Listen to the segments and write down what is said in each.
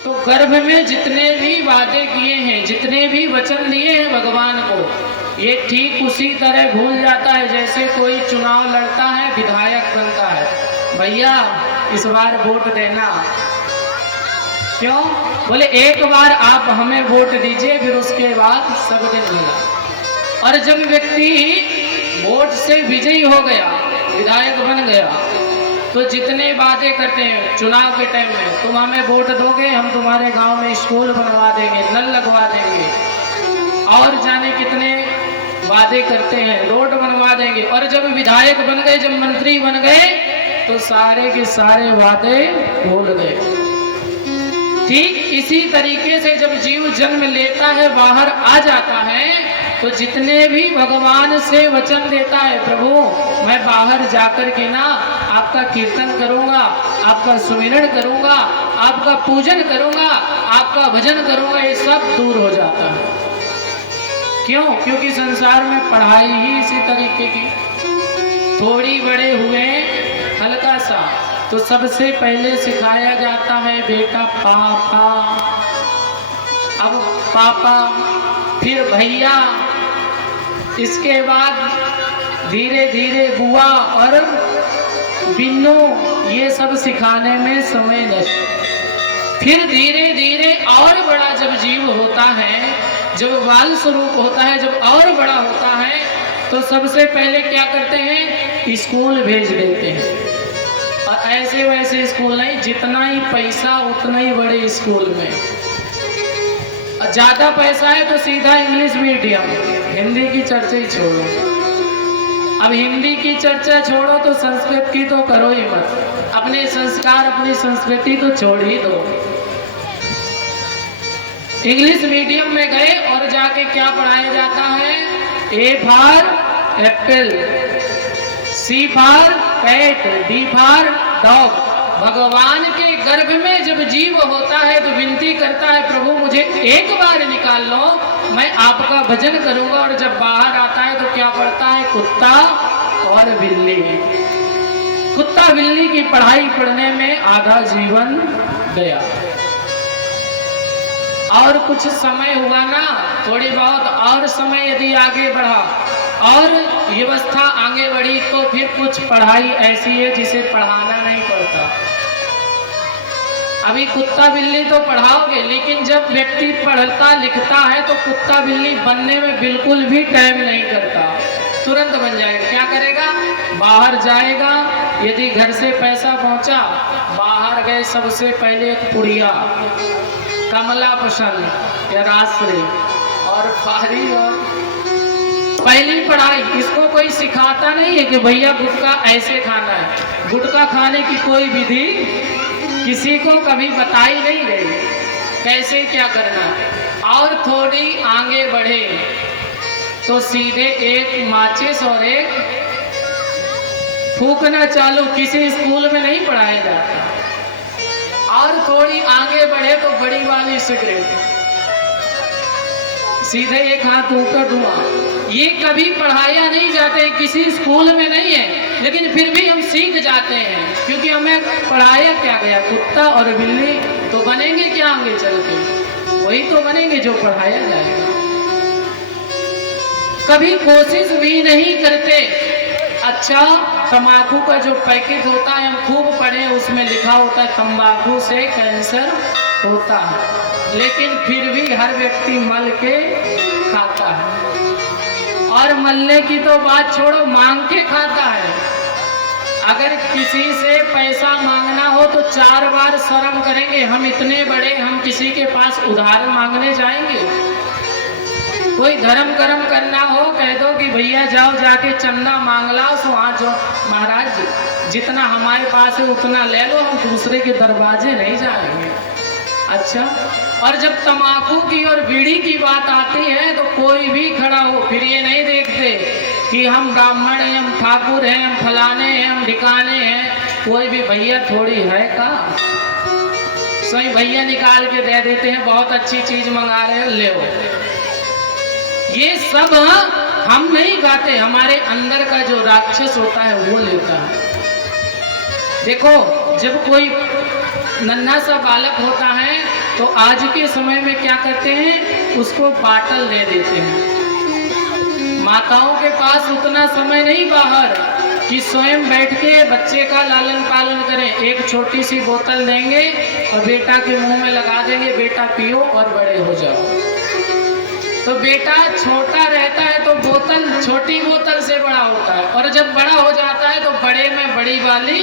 तो गर्भ में जितने भी वादे किए हैं, जितने भी वचन दिए हैं भगवान को, ये ठीक उसी तरह भूल जाता है जैसे कोई चुनाव लड़ता है, विधायक बनता है। भैया इस बार वोट देना, क्यों? बोले एक बार आप हमें वोट दीजिए, फिर उसके बाद सब दिन मिला। और जब व्यक्ति वोट से विजयी हो गया, विधायक बन गया, तो जितने वादे करते हैं चुनाव के टाइम में, तुम हमें वोट दोगे, हम तुम्हारे गांव में स्कूल बनवा देंगे, नल लगवा देंगे, और जाने कितने वादे करते हैं, रोड बनवा देंगे। और जब विधायक बन गए, जब मंत्री बन गए, तो सारे के सारे वादे भूल गए। ठीक इसी तरीके से जब जीव जन्म लेता है, बाहर आ जाता है, तो जितने भी भगवान से वचन देता है, प्रभु मैं बाहर जाकर के ना आपका कीर्तन करूंगा, आपका सुमिरन करूंगा, आपका पूजन करूंगा, आपका भजन करूंगा, ये सब दूर हो जाता है। क्यों? क्योंकि संसार में पढ़ाई ही इसी तरीके की, थोड़ी बड़े हुए हल्का सा, तो सबसे पहले सिखाया जाता है बेटा पापा, अब पापा, फिर भैया, इसके बाद धीरे धीरे बुआ और बिन्नू, ये सब सिखाने में समय नष्ट। फिर धीरे धीरे और बड़ा जब जीव होता है, जब बाल स्वरूप होता है, जब और बड़ा होता है, तो सबसे पहले क्या करते हैं? स्कूल भेज देते हैं। और ऐसे वैसे स्कूल नहीं, जितना ही पैसा उतना ही बड़े स्कूल में। ज्यादा पैसा है तो सीधा इंग्लिश मीडियम, हिंदी की चर्चा ही छोड़ो। अब हिंदी की चर्चा छोड़ो तो संस्कृत की तो करो ही मत, अपने संस्कार अपनी संस्कृति तो छोड़ ही दो। इंग्लिश मीडियम में गए और जाके क्या पढ़ाया जाता है? A for apple, C for cat, D for dog. भगवान के गर्भ में जब जीव होता है तो विनती करता है, प्रभु मुझे एक बार निकाल लो, मैं आपका भजन करूंगा। और जब बाहर आता है तो क्या पढ़ता है? कुत्ता और बिल्ली। कुत्ता बिल्ली की पढ़ाई पढ़ने में आधा जीवन गया। और कुछ समय हुआ ना, थोड़ी बहुत और समय यदि आगे बढ़ा और व्यवस्था आगे बढ़ी, तो फिर कुछ पढ़ाई ऐसी है जिसे पढ़ाना नहीं पड़ता। अभी कुत्ता बिल्ली तो पढ़ाओगे, लेकिन जब व्यक्ति पढ़ता लिखता है तो कुत्ता बिल्ली बनने में बिल्कुल भी टाइम नहीं करता, तुरंत बन जाएगा। क्या करेगा? बाहर जाएगा, यदि घर से पैसा पहुंचा, बाहर गए, सबसे पहले एक पुड़िया, कमला पसंद या रासरी और फारी, और पहली पढ़ाई। इसको कोई सिखाता नहीं है कि भैया गुटखा ऐसे खाना है, गुटखा खाने की कोई विधि किसी को कभी बताई नहीं गई, कैसे क्या करना है। और थोड़ी आगे बढ़े तो सीधे एक माचिस और एक फूकना चालू, किसी स्कूल में नहीं पढ़ाया जाता। और थोड़ी आगे बढ़े तो बड़ी वाली सिगरेट, सीधे एक हाथ ऊपर धुआं। ये कभी पढ़ाया नहीं जाते, किसी स्कूल में नहीं है, लेकिन फिर भी हम सीख जाते हैं, क्योंकि हमें पढ़ाया क्या गया? कुत्ता और बिल्ली। तो बनेंगे क्या आगे चल के? वही तो बनेंगे जो पढ़ाया जाएगा। कभी कोशिश भी नहीं करते। अच्छा, तंबाकू का जो पैकेट होता है, हम खूब पढ़े, उसमें लिखा होता है तंबाकू से कैंसर होता है, लेकिन फिर भी हर व्यक्ति मल के खाता है। और मलने की तो बात छोड़ो, मांग के खाता है। अगर किसी से पैसा मांगना हो तो 4 बार शर्म करेंगे, हम इतने बड़े, हम किसी के पास उधार मांगने जाएंगे? कोई धर्म कर्म करना हो, कह दो कि भैया जाओ जाके चंदा मांग लाओ, सो वहाँ जो महाराज जितना हमारे पास है उतना ले लो, हम दूसरे के दरवाजे नहीं जाएंगे। अच्छा, और जब तंबाकू की और बीड़ी की बात आती है तो कोई भी खड़ा हो, फिर ये नहीं देखते कि हम ब्राह्मण हैं, हम ठाकुर हैं, हम फलाने हैं, हम ढिकाने हैं। कोई भी भैया थोड़ी है का, सही भैया निकाल के दे देते हैं, बहुत अच्छी चीज मंगा रहे हो, ले हो। ये सब हम नहीं गाते, हमारे अंदर का जो राक्षस होता है वो लेता है। देखो, जब कोई नन्हा सा बालक होता है तो आज के समय में क्या करते हैं, उसको बाटल दे देते हैं। माताओं के पास उतना समय नहीं बाहर कि स्वयं बैठ के बच्चे का लालन पालन करें। एक छोटी सी बोतल देंगे और बेटा के मुंह में लगा देंगे, बेटा पियो और बड़े हो जाओ। तो बेटा छोटा रहता है तो बोतल, छोटी बोतल से बड़ा होता है, और जब बड़ा हो जाता है तो बड़े में बड़ी वाली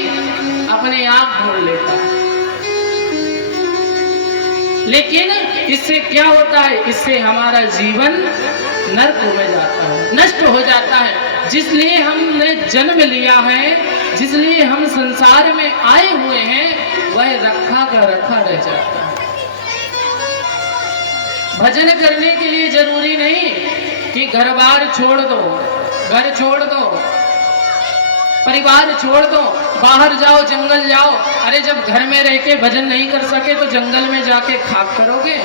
अपने आप ढूंढ लेता है। लेकिन इससे क्या होता है, इससे हमारा जीवन नरक में जाता है, नष्ट हो जाता है। जिस लिए हमने जन्म लिया है, जिस लिए हम संसार में आए हुए हैं, वह रखा का रखा रह जाता है। भजन करने के लिए जरूरी नहीं कि घर बार छोड़ दो, घर छोड़ दो, परिवार छोड़ दो, बाहर जाओ, जंगल जाओ। अरे जब घर में रह के भजन नहीं कर सके तो जंगल में जाके खाक करोगे।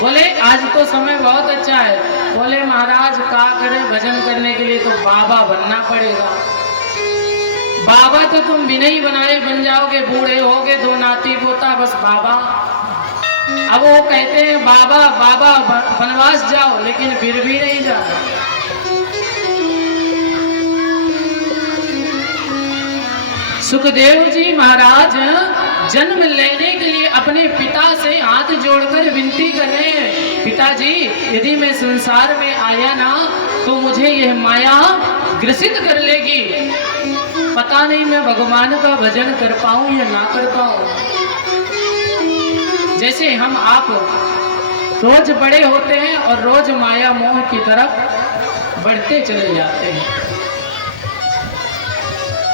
बोले आज तो समय बहुत अच्छा है। बोले महाराज क्या करें, भजन करने के लिए तो बाबा बनना पड़ेगा। बाबा तो तुम बिना ही बनाए बन जाओगे, बूढ़े होगे, दो नाती पोता, बस बाबा। अब वो कहते हैं बाबा बाबा वनवास जाओ, लेकिन फिर भी नहीं जाओ। सुखदेव जी महाराज जन्म लेने के लिए अपने पिता से हाथ जोड़कर विनती कर रहे हैं, पिताजी यदि मैं संसार में आया ना तो मुझे यह माया ग्रसित कर लेगी। पता नहीं मैं भगवान का भजन कर पाऊं या ना कर पाऊं। जैसे हम आप रोज बड़े होते हैं और रोज माया मोह की तरफ बढ़ते चले जाते हैं।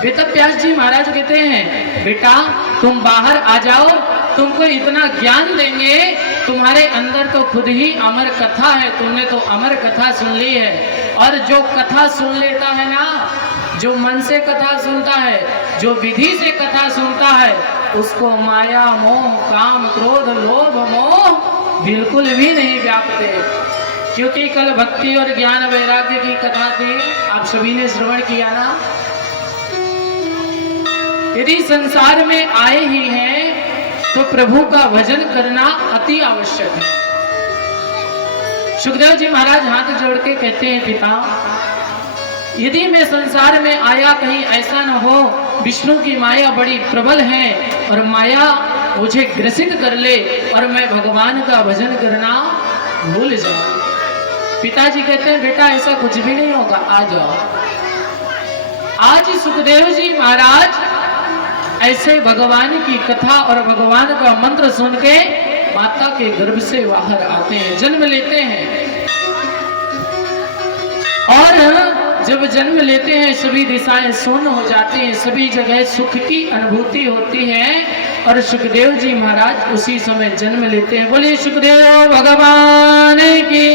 वेद व्यास जी महाराज कहते हैं बेटा तुम बाहर आ जाओ, तुमको इतना ज्ञान देंगे, तुम्हारे अंदर तो खुद ही अमर कथा है, तुमने तो अमर कथा सुन ली है। और जो कथा सुन लेता है ना, जो मन से कथा सुनता है, जो विधि से कथा सुनता है, उसको माया मोह काम क्रोध लोभ मोह बिल्कुल भी नहीं व्यापते। क्योंकि कल भक्ति और ज्ञान वैराग्य की कथा थी, आप सभी ने श्रवण किया ना। यदि संसार में आए ही हैं तो प्रभु का भजन करना अति आवश्यक है। सुखदेव जी महाराज हाथ जोड़ के कहते हैं पिता यदि मैं संसार में आया कहीं ऐसा न हो विष्णु की माया बड़ी प्रबल है और माया मुझे ग्रसित कर ले और मैं भगवान का भजन करना भूल जाऊं। पिताजी कहते हैं बेटा ऐसा कुछ भी नहीं होगा, आ जाओ। आज सुखदेव जी महाराज ऐसे भगवान की कथा और भगवान का मंत्र सुन के माता के गर्भ से बाहर आते हैं, जन्म लेते हैं। और जब जन्म लेते हैं सभी दिशाएं शून्य हो जाती हैं, सभी जगह सुख की अनुभूति होती है। और सुखदेव जी महाराज उसी समय जन्म लेते हैं। बोलिए सुखदेव भगवान की।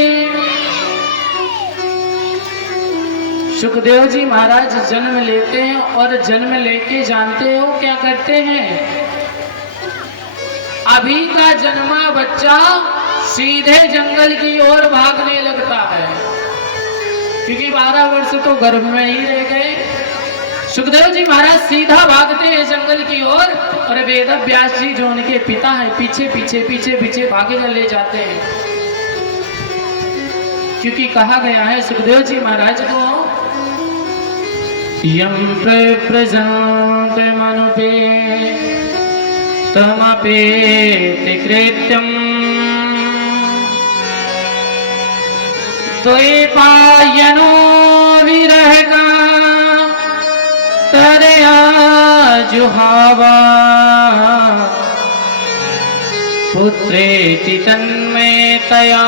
सुखदेव जी महाराज जन्म लेते हैं और जन्म लेके जानते हो क्या करते हैं, अभी का जन्मा बच्चा सीधे जंगल की ओर भागने लगता है, क्योंकि 12 वर्ष तो गर्भ में ही रह गए। सुखदेव जी महाराज सीधा भागते हैं जंगल की ओर और वेद व्यास जी जो उनके पिता हैं पीछे पीछे पीछे पीछे भागे चले जाते हैं। क्योंकि कहा गया है सुखदेव जी महाराज को यम प्रजात मनुपे तमपेति कृत्यम द्वैपायनो विरहगा तरया जुहावा पुत्रेति तन्मयतया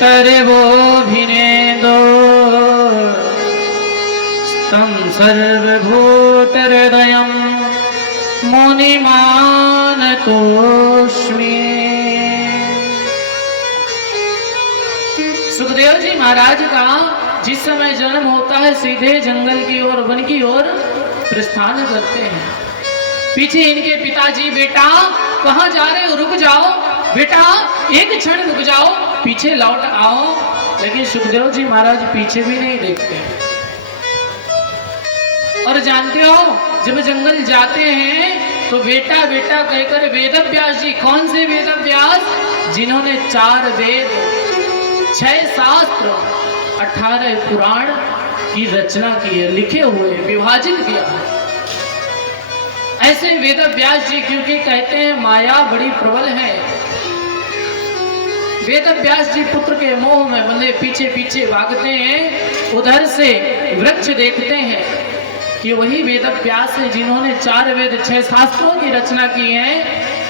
तरवोभिनेदो तं सर्वभूतहृदयं मुनिमानतोऽस्मि। सुखदेव जी महाराज का जिस समय जन्म होता है सीधे जंगल की ओर वन की ओर प्रस्थान करते हैं। पीछे इनके पिताजी बेटा कहाँ जा रहे हो, रुक जाओ बेटा, एक क्षण रुक जाओ, पीछे लौट आओ। लेकिन सुखदेव जी महाराज पीछे भी नहीं देखते। और जानते हो जब जंगल जाते हैं तो बेटा बेटा कहकर वेद व्यास जी, कौन से वेद व्यास? जिन्होंने 4 वेद, 6 शास्त्र, 18 पुराण की रचना की है, लिखे हुए, विभाजित किया। ऐसे वेद व्यास जी, क्योंकि कहते हैं माया बड़ी प्रबल है। वेद व्यास जी पुत्र के मोह में बंधे पीछे पीछे भागते हैं, उधर से वृक्ष देखते हैं कि वही वेद व्यास है जिन्होंने 4 वेद 6 शास्त्रों की रचना की है।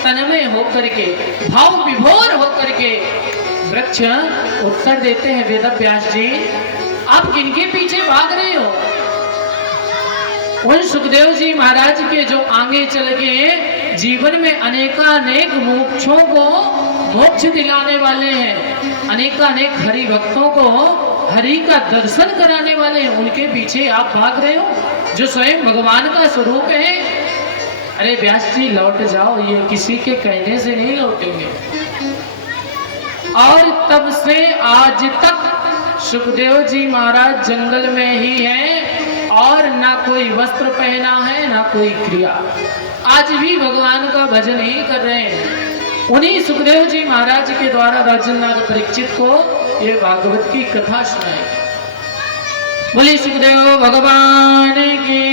तन्मय होकर के, भाव विभोर होकर के वृक्ष उत्तर देते हैं, वेद व्यास जी आप किनके पीछे भाग रहे हो? उन सुखदेव जी महाराज के जो आगे चल के जीवन में अनेकानेक मोक्षों को मोक्ष दिलाने वाले हैं, अनेकानेक हरि भक्तों को हरि का दर्शन कराने वाले हैं, उनके पीछे आप भाग रहे हो जो स्वयं भगवान का स्वरूप है। अरे व्यास जी लौट जाओ, ये किसी के कहने से नहीं लौटेंगे। और तब से आज तक सुखदेव जी महाराज जंगल में ही हैं और ना कोई वस्त्र पहना है ना कोई क्रिया, आज भी भगवान का भजन ही कर रहे हैं। उन्हीं सुखदेव जी महाराज के द्वारा राजनाथ परीक्षित को ये भागवत की कथा सुनाई। बोले सुखदेव भगवान की।